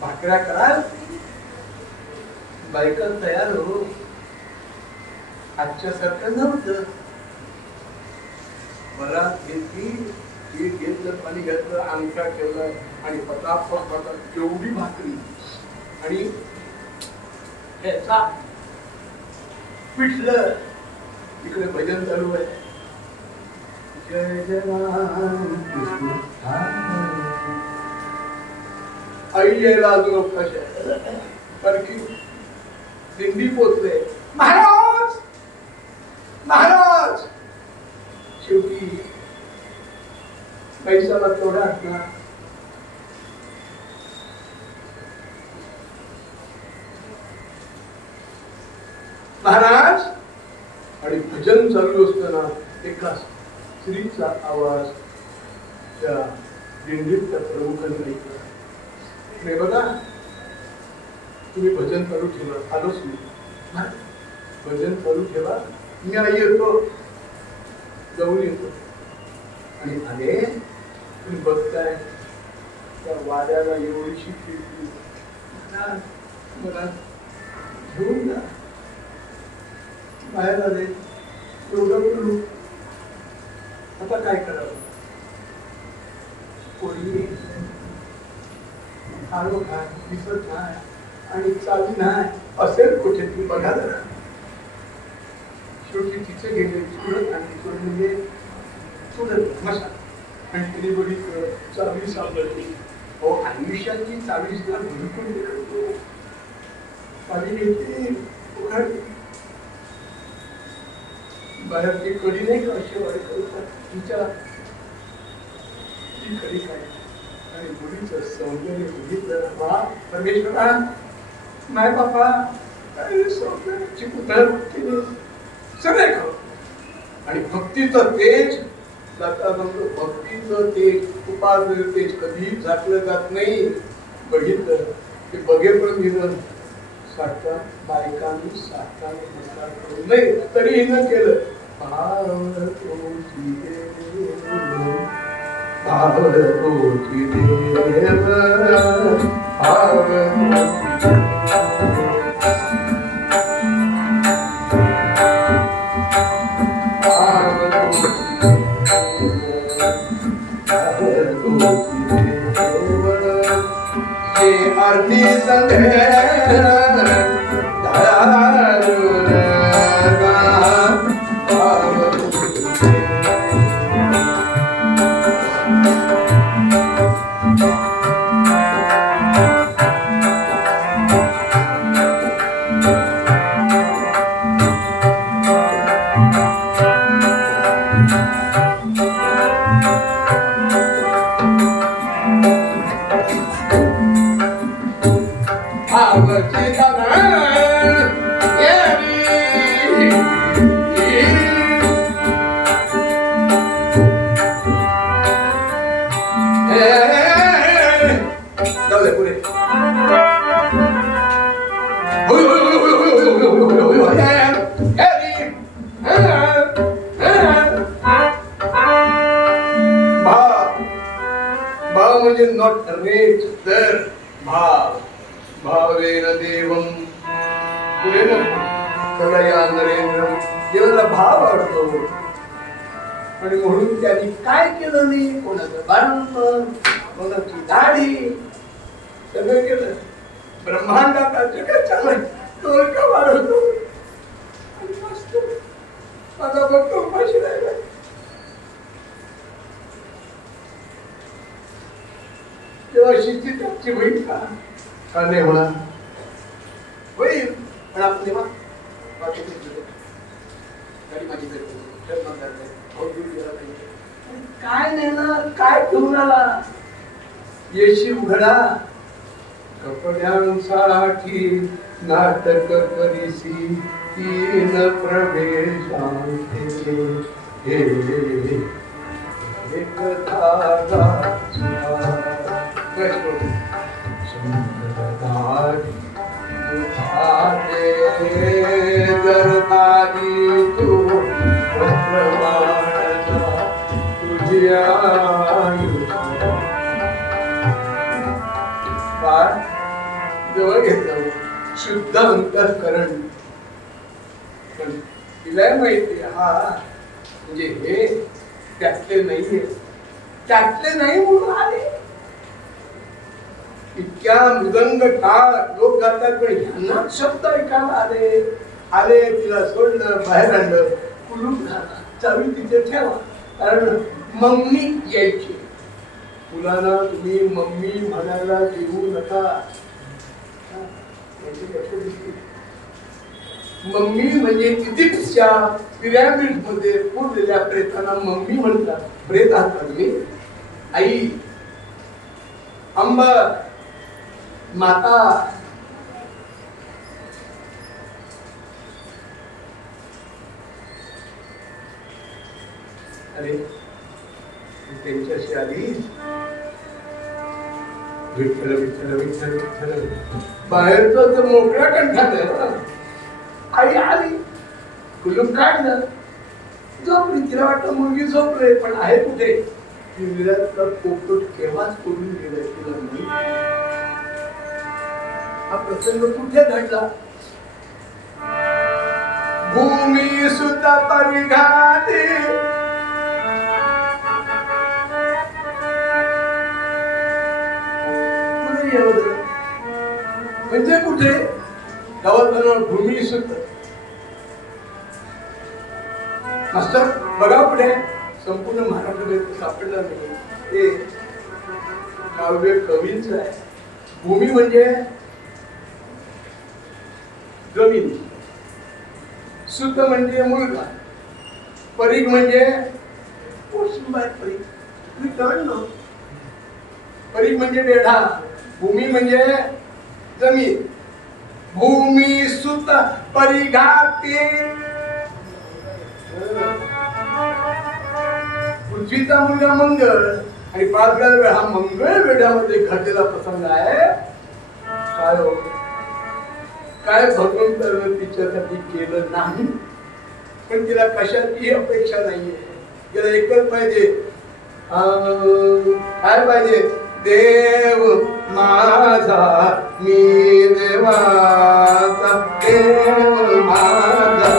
भाकऱ्या कराल बायका तयार हो. आजच्या सारखं नव्हतं. मला घेतली पीठ घेतलं, पाणी घातलं, अंगठा ठेवला आणि पटापट केवढी भाकरी आणि ह्याचा पिठलं. इकडे भजन चालू आहे. जय जवान आई यायला अजून कशा कारण की दिंडी पोचले. महाराज महाराज शेवटी पैशाला तेवढा असणार. महाराज आणि भजन चालू असताना एका स्त्रीचा आवाज त्या दिंडीतल्या प्रमुखांना ऐकला. नाही बघा, तुम्ही भजन चालू ठेवा. आलोच मी. भजन चालू ठेवा, मी आई येतो, जाऊन येतो. आणि आले. तुम्ही बघताय त्या वाड्याला एवढीशी खिडकी. मला घेऊन जा. बाहेर आले. एवढं करू आता काय करावं. कोणी आलो काय दिसत नाही आणि चालू नाही असेल कुठे ती बघा जरा. शेवटी तिचे गेले चुडत आणि चुड म्हणजे चुडत मशा आणि तिने बडी चावी सापडली. हो, आयुष्याची चावी सुद्धा बिलकुल मिळतो. चावी घेतली उघडली. बाहेर ती कडी नाही का अशी वाढत तिच्या ती कडी काय आणि मुलीचं सौंदर्य बघितलं. वा परमेश्वरा, माय बापा सौंदर्याची पुतळ सगळे खाऊ. आणि भक्तीचं तेज भक्तीचं तेज उपासनेचं तेज कधी झाकलं जात नाही. बघितलं ते बघेपर्यंत हिनं साठा बायकांनी साठा नमस्कार करू नये तरी हिनं केलं. भावतोची देव भावतोची देव आरती म्हणजे नॉट रेट तर भाव भावेन देवम पुढे सगळ्या नरेंद्र देवाला भाव आवडतो. आणि म्हणून त्यांनी काय केलं नाही. कोणाचं बाळंपण, कोणाची दाढी सगळं केलं. ब्रह्मांडात जगत चालत डोलका वाढवतो आणि मस्त माझा भक्त उपाशी राहिला. तेव्हा शिस्ती त्याची होईल का नाही होणार. होईल पण आपण तेव्हा काय नेणार, काय घेऊन आला. येशी उघडा कपड्यांसाठी नाटक करीसी तीन प्रवेशांचे एक धागा तू तुझ्या जवळ घेतलं शुद्ध अंतःकरण. पण तिला माहिती हा म्हणजे हे त्यातले नाहीये, त्यातले नाही म्हणून आले. इतक्या मृदंग टाळ लोक गातात पण ह्यांना शब्द ऐकायला आले. आले तिला सोडलं, बाहेर आणलं, कुलूप झाला, चावी तिथे ठेवा. कारण मम्मी यायची. मुलांना तुम्ही मम्मी म्हणायला देऊ नका. मम्मी म्हणजे इजिप्तच्या पिरॅमिड मध्ये पुरलेल्या प्रेतांना मम्मी म्हणतात. प्रेत आहात तुम्ही, आई, अंबा, माता. अरे त्यांच्याशी आली, विठ्ठल विठ्ठल विठ्ठल विठ्ठल. बाहेरच मोकळ्या कंठात आहे ना. आई आली, कुलूप काढलं, झोपली. तिला वाटतं मुलगी झोपले, पण आहे कुठे? विराटचा पोपट केव्हाच पडून गेलाय तिला नाही. हा प्रसंग कुठे घडला? भूमी सुद्धा परिघाते म्हणजे कुठे? गावात भूमी सुद्धा. मास्टर बघा पुढे, संपूर्ण महाराष्ट्रामध्ये सापडणार नाही. ते काव्य कवींच आहे. भूमी म्हणजे जमीन, सुत म्हणजे मुलगा, परीघ म्हणजे परीघ म्हणजे बेढा, भूमी म्हणजे जमीन. भूमी सुत परिघाते. पृथ्वीचा मुलगा मंगळ आणि 5,000 वेळा हा मंगळ वेढ्यामध्ये घडलेला प्रसंग आहे. काय हो, काय भगवंतानं तिच्यासाठी केलं नाही, पण तिला कशाची अपेक्षा नाहीये. तिला एकच पाहिजे, काय पाहिजे? देव माझा मी देवाचा, देव माझा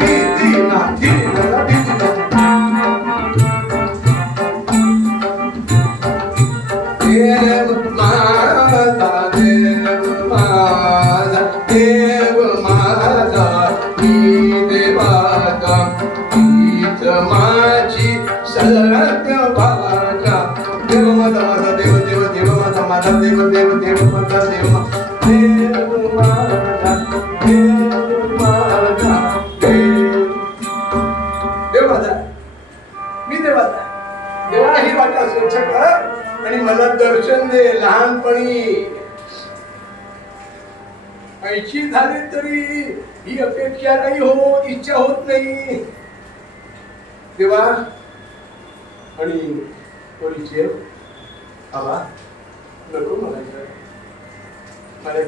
दिदीना दिदीना दिदीना. देव माझा, देव माझा, देव माझा मी देवाचा, हीच माझी सत्य भाषा. देव माझा माझा देव देव देव माझा माझा देव देव देव माझा देव देव माझा देव माझा देव माझा मी देवाचा. देवाला ही वाटा स्वच्छ कर आणि मला दर्शन दे. लहानपणी 80 झाले तरी ही अपेक्षा नाही हो, इच्छा होत नाही. देवा आणि परिचय आबा नको म्हणायचं. मला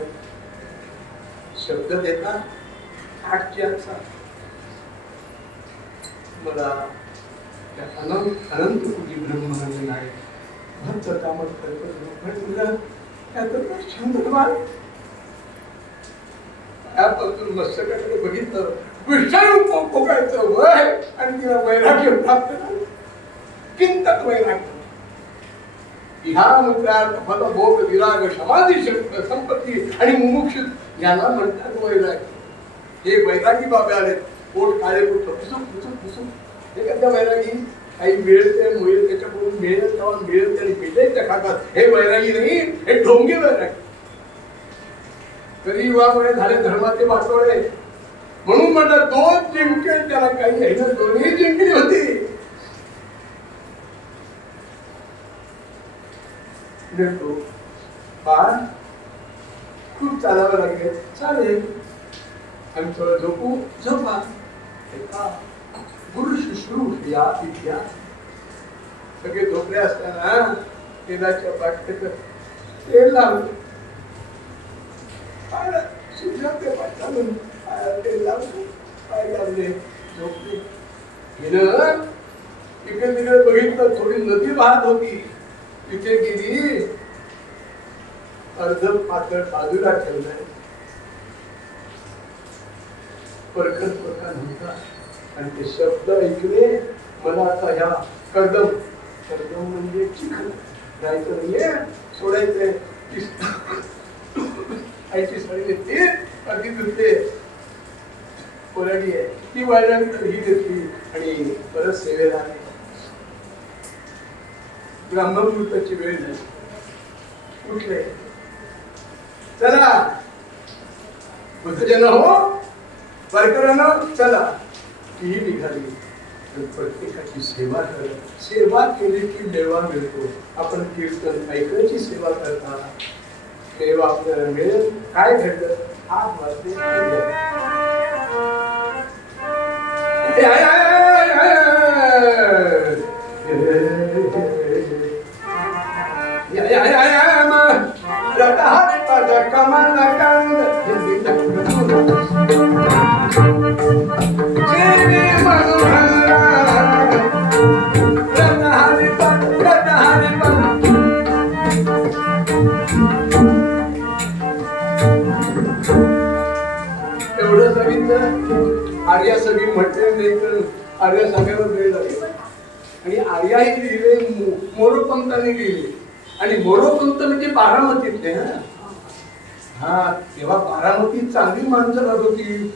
शब्द देता आठच्या मला अनंत अनंत कोटी ब्रह्मांड आहे. भक्त कामत करतो छंदवान त्यापासून मस्तकाकडे बघितलं, विषय पोकायचं वय आणि तिला वैराग्य प्राप्त झालं. किंतक वैराग्य. ह्या मंत्रार्थ फल भोग विराग समाधी संपत्ती आणि मुमुक्ष याला म्हणतात वैराग्य. हे वैरागी बाबे आले, पोट काळे पोट पुसूक पुसूक पुसूक. हे कशा वैरागी? काही मिळते मिळेल त्याच्याकडून मिळेल तेव्हा मिळेल त्याने मिळेल त्या खातात. हे वैरागी नाही, हे ढोंगी वैरागी. तरी वापरे झाले धर्माचे वाटोळे. म्हणून म्हणतात दोन जिंके त्याला काही आहे ना, दोन्ही जिंकली होती. खूप चालावं लागेल, चालेल. आणि थोडं झोपू, झोपा. गुरु शुश्रूषया विद्या. सगळे झोपले असताना तेलाच्या पाठीत तेल लावलं. तेल लावलं, पाय लावले, झोपले. हिनं इकडे तिकडे बघितलं, थोडी नदी वाहत होती, तिथे गेली. अर्ध पातळ बाजूला ठेवलंय. परखत प्रकार होता आणि ते शब्द ऐकले. मला आता ह्या कर्दम म्हणजे चिखल जायचं नाहीये, सोडायचंय. आईची साडी घेतली, अगदी धुतले, कोरडी आहे ती वाळल्याने ही घेतली आणि परत सेवेला आली. ब्रह्ममुहूर्ताची वेळ झाली. उठले, चला बुद्धजन हो, वारकऱ्यांनो चला. ती निघाली. प्रत्येकाची सेवा करत, सेवा केली की मेवा मिळतो. आपण कीर्तन ऐकायची सेवा करता, मेवा आपल्याला मिळेल. काय घडलं? हात वाजले. एवढं सांगितलं. आर्या सगळी म्हटले नाही तर आर्या सगळ्यावर वेळ लागेल. आणि आर्याही लिहिले, मोरोपंतांनी लिहिले. आणि मोरोपंत म्हणजे बारामतीतले. हा तेव्हा बारामतीत चांगली माणसं राहत होती.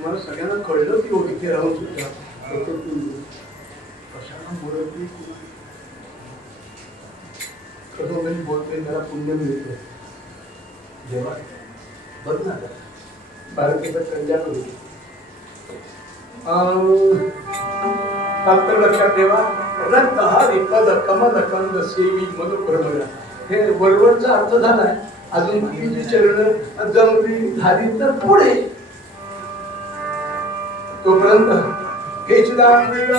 मला सगळ्यांना कळलं की इथे राहून सुद्धा कशाला मोरपली कसं बोलतोय, त्याला पुण्य मिळतं. जेव्हा बघ ना भारतीय संध्याकाळी लक्षात ठेवा. रक्त हा विपद कमल कंद सेवी मधुप्रमला. हे वरवरचा अर्थ झालाय. अजून बाकीची चरण जमली झाली तर पुढे. तोपर्यंत हेच दान देवा